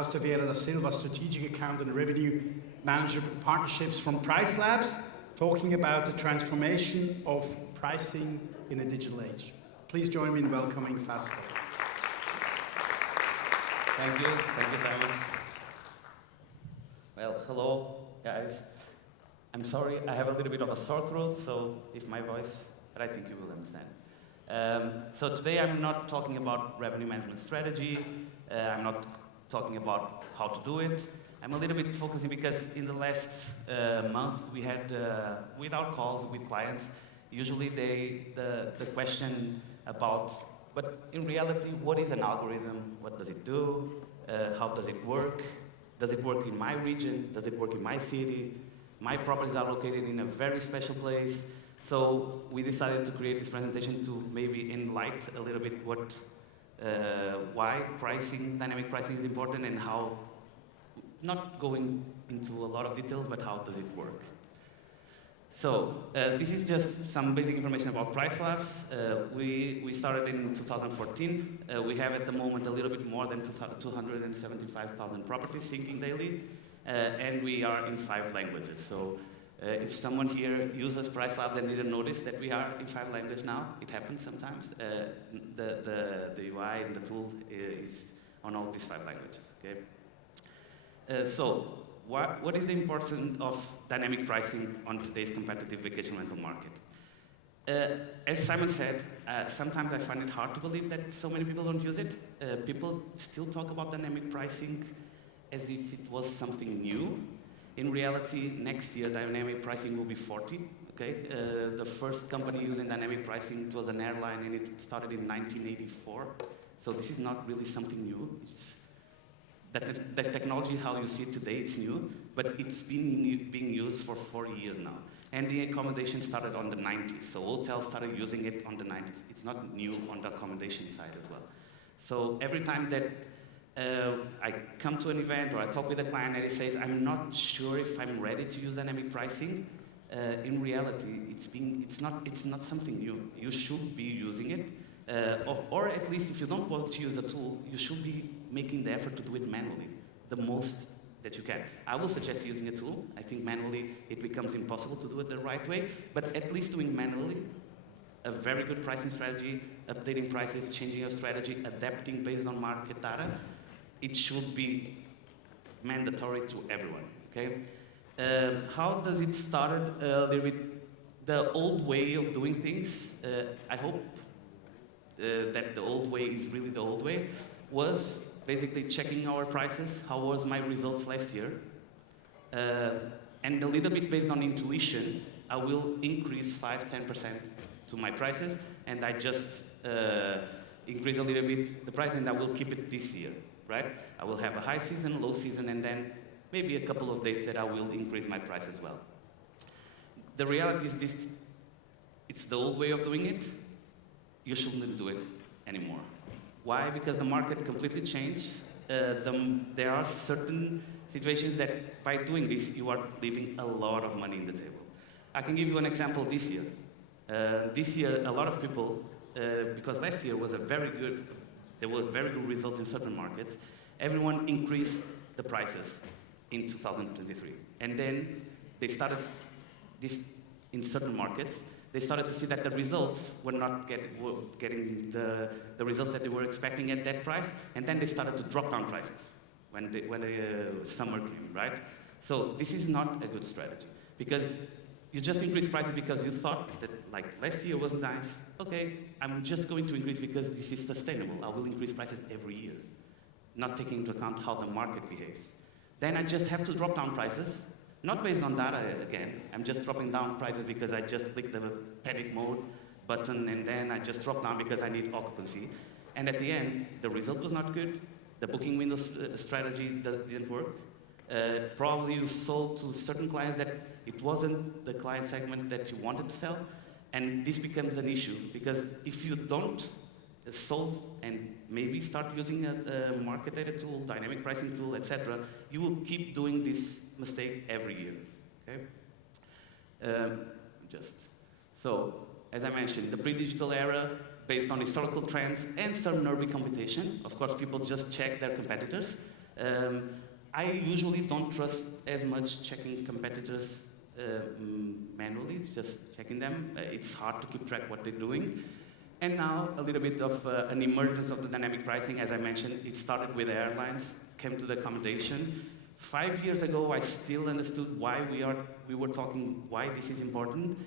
Fausto Vieira da Silva, Strategic Account and Revenue Manager for Partnerships from Pricelabs, talking about the transformation of pricing in a digital age. Please join me in welcoming Fausto. Thank you, Simon. Well, hello, guys. I'm sorry, I have a little bit of a sore throat, so if my voice, but I think you will understand. So today I'm not talking about revenue management strategy. I'm not talking about how to do it. I'm a little bit focusing because in the last month we had, with our calls with clients, usually the question about, but in reality, what is an algorithm? What does it do? How does it work? Does it work in my region? Does it work in my city? My properties are located in a very special place. So we decided to create this presentation to maybe enlighten a little bit why dynamic pricing is important and how, not going into a lot of details, but how does it work. So this is just some basic information about Pricelabs. We started in 2014. We have at the moment a little bit more than 275,000 properties syncing daily, and we are in 5 languages. So if someone here uses Pricelabs and didn't notice that we are in 5 languages now, it happens sometimes. The UI and the tool is on all these 5 languages. Okay. So what is the importance of dynamic pricing on today's competitive vacation rental market? As Simon said, sometimes I find it hard to believe that so many people don't use it. People still talk about dynamic pricing as if it was something new. In reality, next year, dynamic pricing will be 40, okay? The first company using dynamic pricing, it was an airline, and it started in 1984. So this is not really something new. It's the technology, how you see it today, it's new, but it's been being used for 40 years now. And the accommodation started on the 90s, so hotels started using it on the 90s. It's not new on the accommodation side as well. So every time that I come to an event or I talk with a client and he says, I'm not sure if I'm ready to use dynamic pricing, in reality, it's not something new. You should be using it, or at least if you don't want to use a tool, you should be making the effort to do it manually, the most that you can. I will suggest using a tool. I think manually it becomes impossible to do it the right way, but at least doing manually, a very good pricing strategy, updating prices, changing your strategy, adapting based on market data, it should be mandatory to everyone, okay? How does it start a little bit, the old way of doing things? I hope that the old way is really the old way, was basically checking our prices, how was my results last year, and a little bit based on intuition, I will increase 5-10% to my prices, and I just increase a little bit the price, and I will keep it this year. Right? I will have a high season, low season, and then maybe a couple of dates that I will increase my price as well. The reality is this, it's the old way of doing it. You shouldn't do it anymore. Why? Because the market completely changed. There are certain situations that by doing this, you are leaving a lot of money in the table. I can give you an example this year. This year, a lot of people, because last year was there were very good results in certain markets. Everyone increased the prices in 2023. And then they started this in certain markets. They started to see that the results were not getting the results that they were expecting at that price. And then they started to drop down prices when the summer came, right? So this is not a good strategy because you just increase prices because you thought that, like, last year was nice. Okay, I'm just going to increase because this is sustainable. I will increase prices every year, not taking into account how the market behaves. Then I just have to drop down prices, not based on data again. I'm just dropping down prices because I just clicked the panic mode button, and then I just drop down because I need occupancy. And at the end, the result was not good. The booking window strategy didn't work. Probably you sold to certain clients that it wasn't the client segment that you wanted to sell, and this becomes an issue because if you don't solve and maybe start using a market data tool, dynamic pricing tool, etc., you will keep doing this mistake every year. Okay? So, as I mentioned, the pre-digital era, based on historical trends and some nervy competition. Of course, people just check their competitors. I usually don't trust as much checking competitors manually, just checking them. It's hard to keep track what they're doing. And now a little bit of an emergence of the dynamic pricing. As I mentioned, it started with airlines, came to the accommodation. 5 years ago, I still understood why we were talking, why this is important.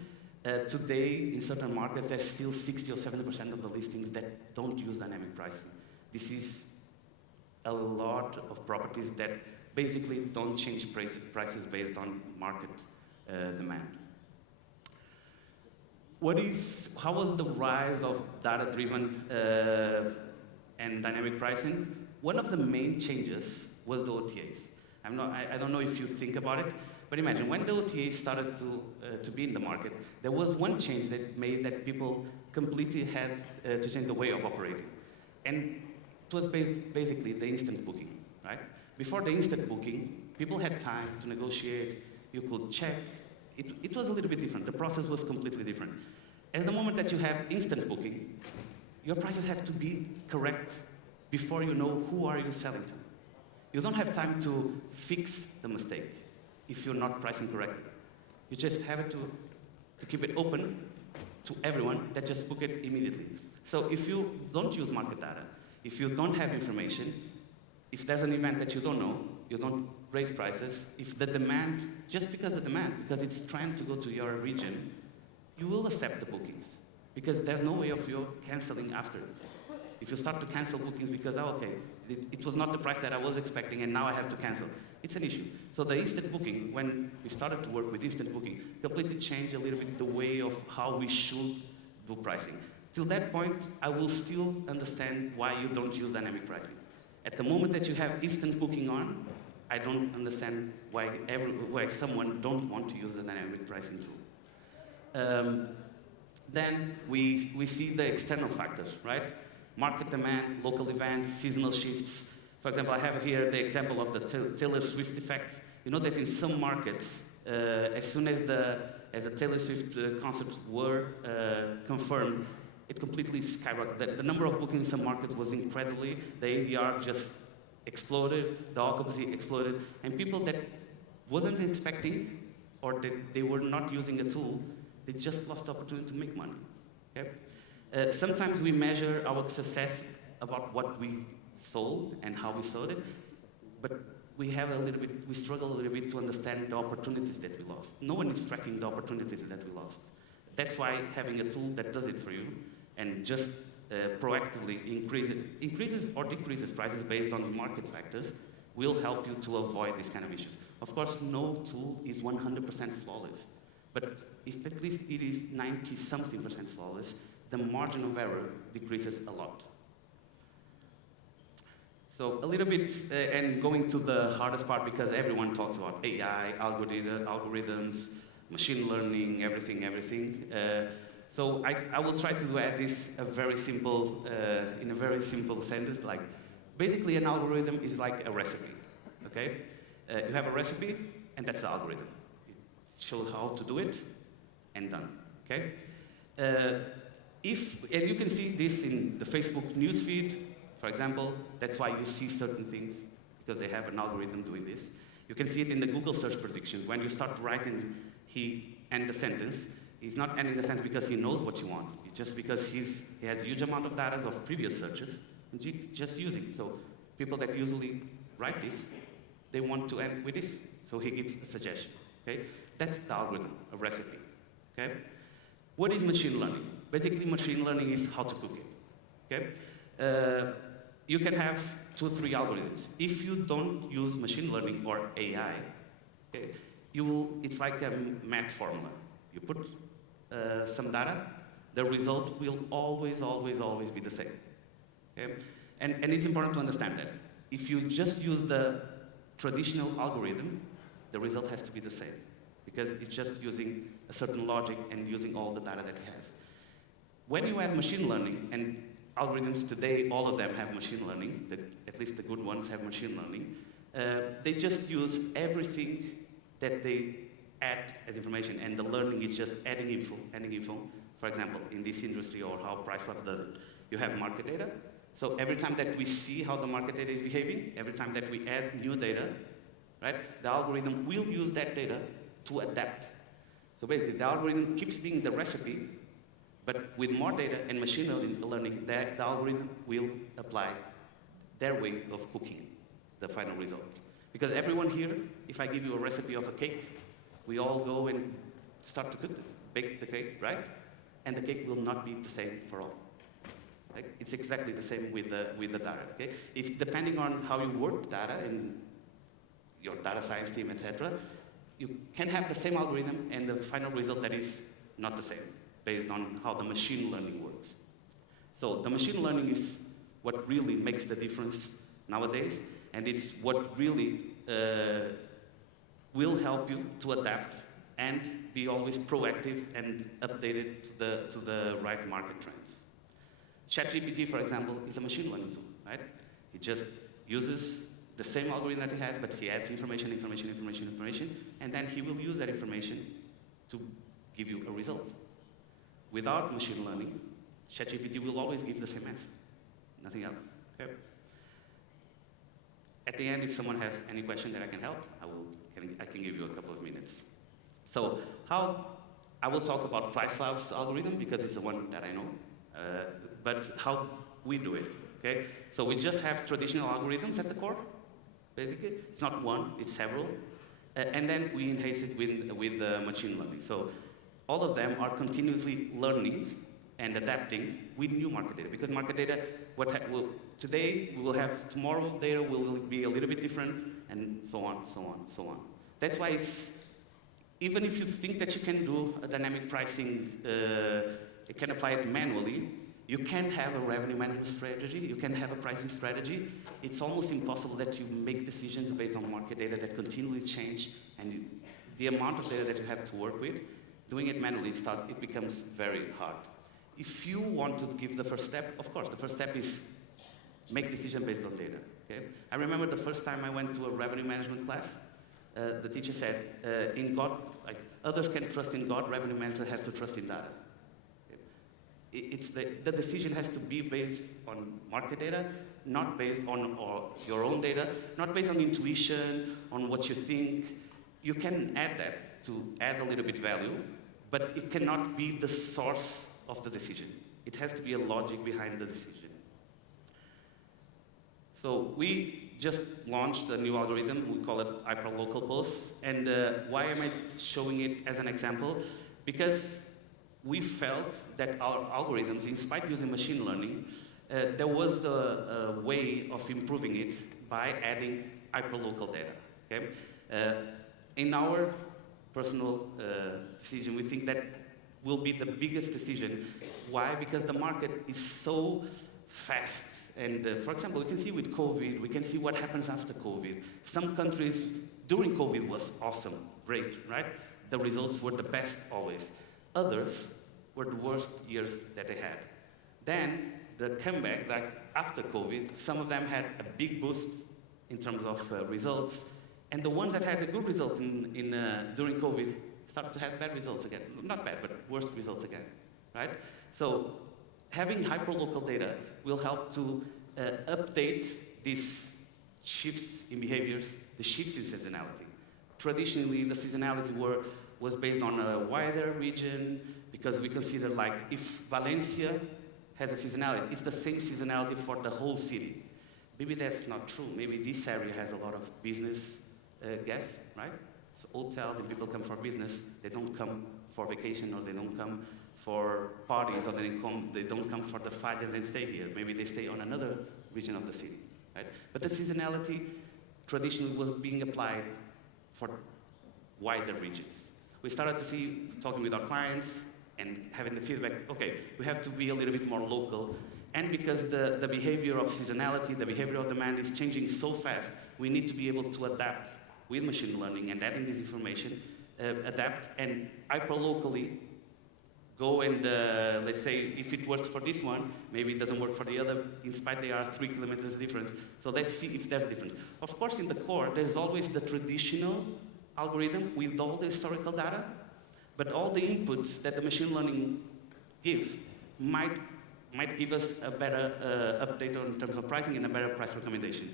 Today, in certain markets, there's still 60 or 70% of the listings that don't use dynamic pricing. This is a lot of properties that basically don't change prices based on market demand. How was the rise of data-driven and dynamic pricing? One of the main changes was the OTAs. I don't know if you think about it, but imagine when the OTAs started to be in the market, there was one change that made that people completely had to change the way of operating. And it was basically the instant booking, right? Before the instant booking, people had time to negotiate, you could check. It was a little bit different. The process was completely different. At the moment that you have instant booking, your prices have to be correct before you know who are you selling to. You don't have time to fix the mistake if you're not pricing correctly. You just have to keep it open to everyone that just book it immediately. So if you don't use market data, if you don't have information, if there's an event that you don't know, you don't raise prices. If the demand, just because it's trying to go to your region, you will accept the bookings because there's no way of you canceling after it. If you start to cancel bookings because, it was not the price that I was expecting and now I have to cancel, it's an issue. So the instant booking, when we started to work with instant booking, completely changed a little bit the way of how we should do pricing. Till that point, I will still understand why you don't use dynamic pricing. At the moment that you have instant booking on, I don't understand why someone don't want to use the dynamic pricing tool. Then we see the external factors, right? Market demand, local events, seasonal shifts. For example, I have here the example of the Taylor Swift effect. You know that in some markets, as soon as the Taylor Swift concerts were confirmed, it completely skyrocketed. The number of bookings in some markets was incredibly. The ADR just exploded, the occupancy exploded, and people that wasn't expecting or that they were not using a tool, they just lost the opportunity to make money. Okay? Sometimes we measure our success about what we sold and how we sold it, but we struggle a little bit to understand the opportunities that we lost. No one is tracking the opportunities that we lost. That's why having a tool that does it for you and just proactively increases or decreases prices based on market factors will help you to avoid these kind of issues. Of course, no tool is 100% flawless, but if at least it is 90-something% flawless, the margin of error decreases a lot. So a little bit, and going to the hardest part, because everyone talks about AI, algorithms, machine learning, everything. So I will try to add this in a very simple sentence. Like, basically, an algorithm is like a recipe. Okay, you have a recipe, and that's the algorithm. It shows how to do it, and done. Okay. And you can see this in the Facebook newsfeed, for example. That's why you see certain things, because they have an algorithm doing this. You can see it in the Google search predictions. When you start writing, he end the sentence. He's not ending the sentence because he knows what you want. It's just because he has a huge amount of data of previous searches, and just using. So people that usually write this, they want to end with this. So he gives a suggestion. Okay, that's the algorithm, a recipe. Okay, what is machine learning? Basically, machine learning is how to cook it. Okay, you can have 2 or 3 algorithms. If you don't use machine learning or AI, okay, it's like a math formula. You put some data, the result will always be the same. Okay? And it's important to understand that. If you just use the traditional algorithm, the result has to be the same, because it's just using a certain logic and using all the data that it has. When you add machine learning, and algorithms today, all of them have machine learning, at least the good ones have machine learning, they just use everything that they add as information, and the learning is just adding info. For example, in this industry, or how Pricelabs does it, you have market data, So every time that we see how the market data is behaving, every time that we add new data, right, the algorithm will use that data to adapt. So basically, the algorithm keeps being the recipe, but with more data and machine learning, the algorithm will apply their way of cooking the final result. Because everyone here, if I give you a recipe of a cake, we all go and start to bake the cake, right? And the cake will not be the same for all. Right? It's exactly the same with the data. Okay? If depending on how you work data in your data science team, etc., you can have the same algorithm and the final result that is not the same, based on how the machine learning works. So the machine learning is what really makes the difference nowadays, and it's what really will help you to adapt and be always proactive and updated to the right market trends. ChatGPT, for example, is a machine learning tool, right? It just uses the same algorithm that it has, but he adds information, and then he will use that information to give you a result. Without machine learning, ChatGPT will always give the same answer, nothing else. Okay? At the end, if someone has any question that I can help, I can give you a couple of minutes. So I will talk about Pricelabs algorithm because it's the one that I know, but how we do it, okay? So we just have traditional algorithms at the core, basically. It's not one, it's several. And then we enhance it with machine learning. So all of them are continuously learning and adapting with new market data. Because market data, today we will have, tomorrow data will be a little bit different, and so on, so on, so on. That's why even if you think that you can do a dynamic pricing, you can apply it manually, you can have a revenue management strategy, you can have a pricing strategy. It's almost impossible that you make decisions based on market data that continually change, and the amount of data that you have to work with, doing it manually, it becomes very hard. If you want to give the first step, of course, the first step is make decision based on data. Okay? I remember the first time I went to a revenue management class, the teacher said, in God, like others can trust in God, revenue managers have to trust in data. It's the decision has to be based on market data, not based on your own data, not based on intuition, on what you think. You can add that to add a little bit value, but it cannot be the source of the decision. It has to be a logic behind the decision. So we just launched a new algorithm. We call it hyperlocal pulse. And why am I showing it as an example? Because we felt that our algorithms, in spite of using machine learning, there was a way of improving it by adding hyperlocal data. Okay? In our personal decision, we think that will be the biggest decision. Why? Because the market is so fast. And for example, we can see with COVID, we can see what happens after COVID. Some countries during COVID was awesome, great, right? The results were the best always. Others were the worst years that they had. Then the comeback, like after COVID, some of them had a big boost in terms of results, and the ones that had a good result during COVID started to have bad results again. Not bad, but worse results again, right? So having hyperlocal data will help to update these shifts in behaviors, the shifts in seasonality. Traditionally, the seasonality was based on a wider region, because we consider like if Valencia has a seasonality, it's the same seasonality for the whole city. Maybe that's not true. Maybe this area has a lot of business guests, right? So hotels and people come for business. They don't come for vacation, or they don't come for parties, or they don't come for the fight and then stay here. Maybe they stay on another region of the city, right? But the seasonality traditionally was being applied for wider regions. We started to see, talking with our clients and having the feedback, okay, we have to be a little bit more local. And because the behavior of seasonality, the behavior of demand is changing so fast, we need to be able to adapt with machine learning and adding this information, adapt and hyperlocally go and, let's say, if it works for this one, maybe it doesn't work for the other, in spite they are 3 kilometers difference. So let's see if there's difference. Of course, in the core, there's always the traditional algorithm with all the historical data, but all the inputs that the machine learning give might might give us a better update in terms of pricing and a better price recommendation.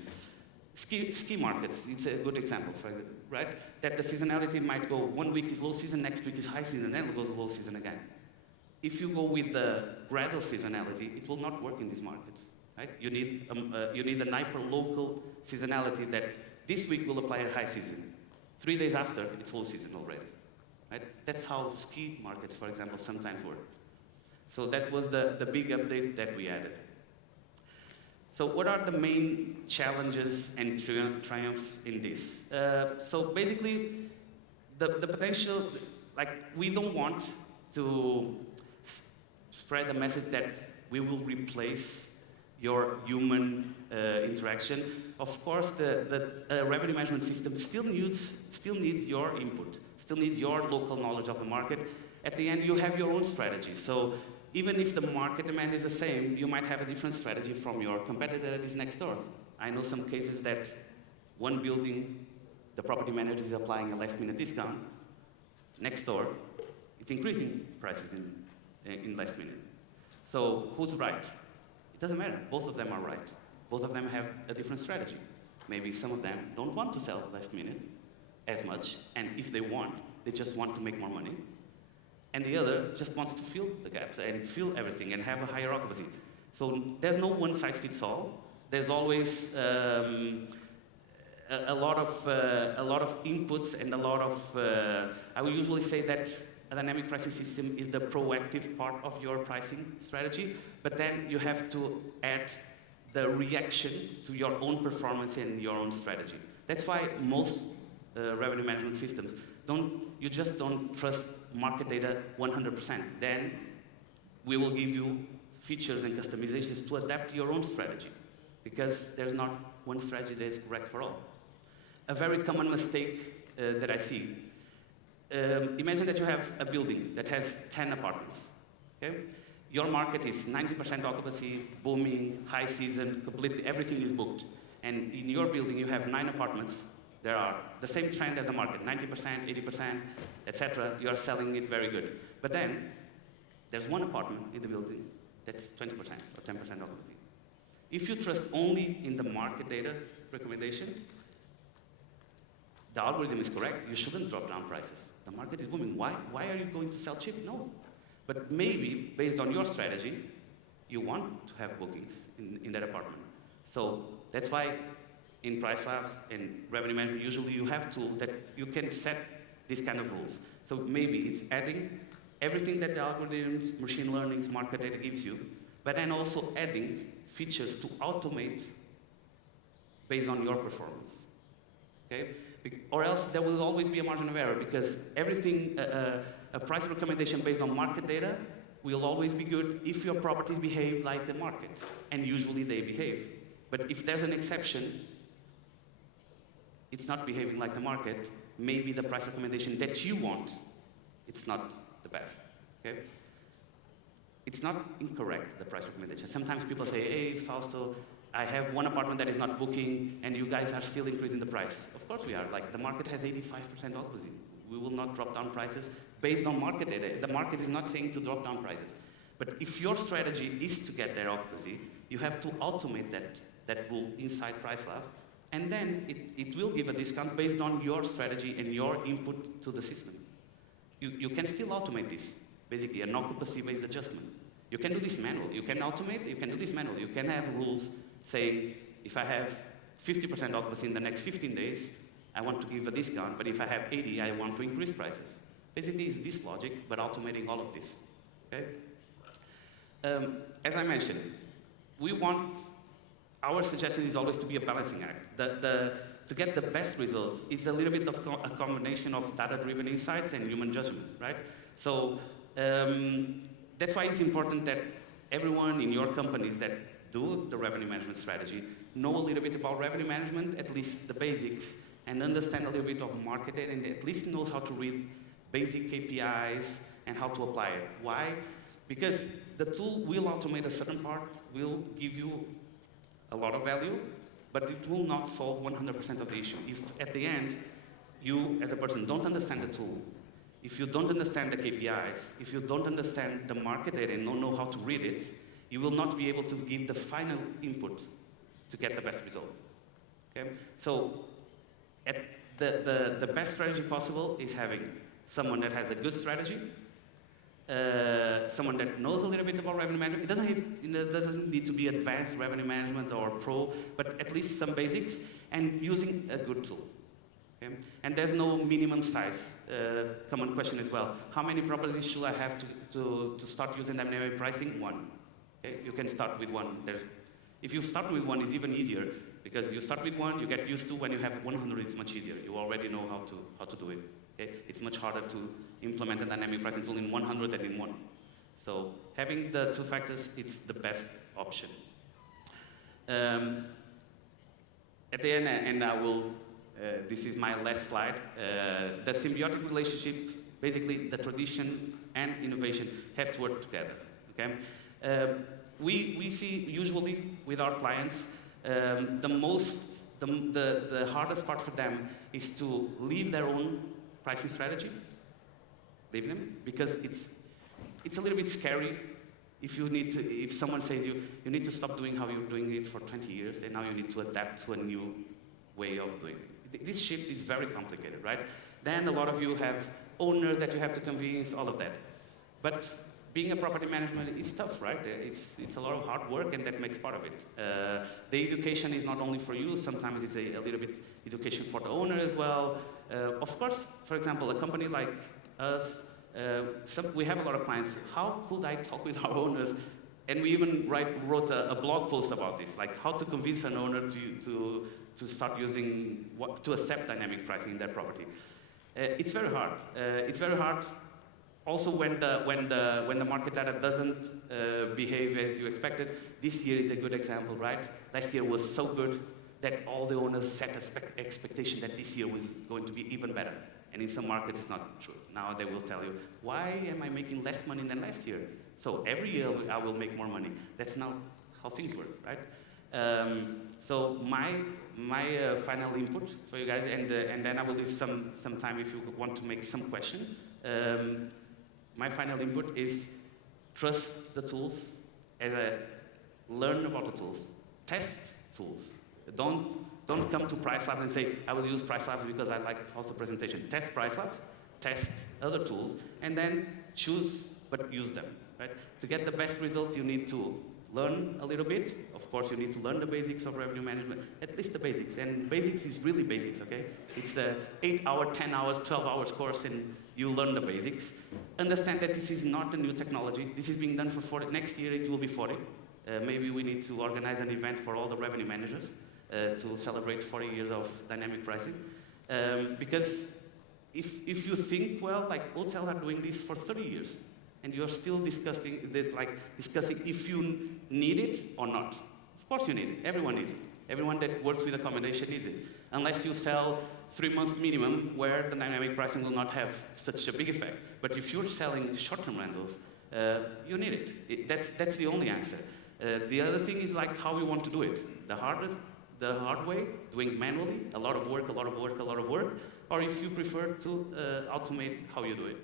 Ski markets, it's a good example, right? That the seasonality might go, 1 week is low season, next week is high season, then it goes low season again. If you go with the gradual seasonality, it will not work in these markets, right? You need an hyper-local seasonality that this week will apply a high season. 3 days after, it's low season already, right? That's how ski markets, for example, sometimes work. So that was the big update that we added. So what are the main challenges and triumphs in this? So basically, the potential, like we don't want to spread the message that we will replace your human interaction. Of course, the revenue management system still needs your input, still needs your local knowledge of the market. At the end, you have your own strategy. So even if the market demand is the same, you might have a different strategy from your competitor that is next door. I know some cases that one building, the property manager is applying a last-minute discount. Next door, it's increasing prices in last minute. So who's right? It doesn't matter. Both of them are right. Both of them have a different strategy. Maybe some of them don't want to sell last minute as much, and if they want, they just want to make more money. And the other just wants to fill the gaps and fill everything and have a higher occupancy. So there's no one size fits all. There's always a lot of inputs and a lot of. I will usually say that a dynamic pricing system is the proactive part of your pricing strategy, but then you have to add the reaction to your own performance and your own strategy. That's why most revenue management systems you just don't trust market data 100%. Then we will give you features and customizations to adapt your own strategy, because there's not one strategy that is correct for all. A very common mistake that I see, imagine that you have a building that has 10 apartments, okay? Your market is 90% occupancy, booming, high season, completely, everything is booked. And in your building, you have 9 apartments. There are the same trend as the market, 90%, 80%, etc. You are selling it very good. But then, there's one apartment in the building that's 20% or 10% occupancy. If you trust only in the market data recommendation, the algorithm is correct. You shouldn't drop down prices. The market is booming. Why are you going to sell cheap? No. But maybe, based on your strategy, you want to have bookings in that apartment. So that's why in Pricelabs and revenue management, usually you have tools that you can set these kind of rules. So maybe it's adding everything that the algorithms, machine learning, market data gives you, but then also adding features to automate based on your performance. Okay? Or else there will always be a margin of error, because everything, a price recommendation based on market data will always be good if your properties behave like the market, and usually they behave. But if there's an exception, it's not behaving like the market, maybe the price recommendation that you want, it's not the best, okay? It's not incorrect, the price recommendation. Sometimes people say, hey, Fausto, I have one apartment that is not booking, and you guys are still increasing the price. Of course we are. Like, the market has 85% occupancy. We will not drop down prices based on market data. The market is not saying to drop down prices. But if your strategy is to get their occupancy, you have to automate that rule inside Pricelabs, and then it will give a discount based on your strategy and your input to the system. You can still automate this, basically, an occupancy-based adjustment. You can do this manually. You can automate, you can do this manually. You can have rules saying, if I have 50% occupancy in the next 15 days, I want to give a discount, but if I have 80, I want to increase prices. Basically, it's this logic, but automating all of this, okay? As I mentioned, our suggestion is always to be a balancing act. To get the best results, it's a little bit of a combination of data-driven insights and human judgment, right? So that's why it's important that everyone in your companies that do the revenue management strategy know a little bit about revenue management, at least the basics, and understand a little bit of market data, and at least knows how to read basic KPIs and how to apply it. Why? Because the tool will automate a certain part, will give you a lot of value, but it will not solve 100% of the issue. If at the end, you as a person don't understand the tool, if you don't understand the KPIs, if you don't understand the market data and don't know how to read it, you will not be able to give the final input to get the best result. Okay? So the best strategy possible is having someone that has a good strategy, someone that knows a little bit about revenue management. It doesn't need to be advanced revenue management or pro, but at least some basics, and using a good tool. Okay? And there's no minimum size. Common question as well. How many properties should I have to start using dynamic pricing? One. Okay? You can start with one. If you start with one, it's even easier, because you start with one, you get used to. When you have 100, it's much easier. You already know how to do it. Okay? It's much harder to implement a dynamic pricing tool in 100 than in one. So having the two factors, it's the best option. At the end, and I will, this is my last slide, the symbiotic relationship, basically the tradition and innovation have to work together. Okay? We see usually with our clients, the hardest part for them is to leave their own pricing strategy, leave them, because it's a little bit scary if someone says you need to stop doing how you're doing it for 20 years and now you need to adapt to a new way of doing it. This shift is very complicated, right? Then a lot of you have owners that you have to convince, all of that. But being a property management is tough, right? It's a lot of hard work, and that makes part of it. The education is not only for you, sometimes it's a little bit education for the owner as well. Of course, for example, a company like us, we have a lot of clients. How could I talk with our owners? And we even wrote a blog post about this, like how to convince an owner to start using, to accept dynamic pricing in their property. It's very hard. It's very hard. Also, when the market data doesn't behave as you expected. This year is a good example, right? Last year was so good that all the owners set expectation that this year was going to be even better. And in some markets, it's not true. Now they will tell you, why am I making less money than last year? So every year I will make more money. That's not how things work, right? So my final input for you guys, and then I will leave some time if you want to make some question. My final input is trust the tools, learn about the tools, test tools. Don't come to Pricelabs and say, I will use Pricelabs because I like Fausto presentation. Test Pricelabs, test other tools, and then choose, but use them, right? To get the best result, you need to learn a little bit. Of course, you need to learn the basics of revenue management, at least the basics. And basics is really basics, okay? It's an 8-hour, 10 hours, 12 hours course, and you learn the basics. Understand that this is not a new technology. This is being done for 40. Next year, it will be 40. Maybe we need to organize an event for all the revenue managers to celebrate 40 years of dynamic pricing. Because if you think, well, like hotels are doing this for 30 years, and you're still discussing if you need it or not. Of course you need it. Everyone needs it. Everyone that works with accommodation needs it. Unless you sell 3-month minimum, where the dynamic pricing will not have such a big effect. But if you're selling short-term rentals, you need it. That's the only answer. The other thing is like how we want to do it. The hard way, doing manually, a lot of work, or if you prefer to automate how you do it.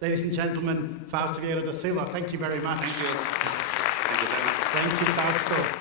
Ladies and gentlemen, Fausto Vieira da Silva, thank you very much. Thank you. Thank you, Fausto.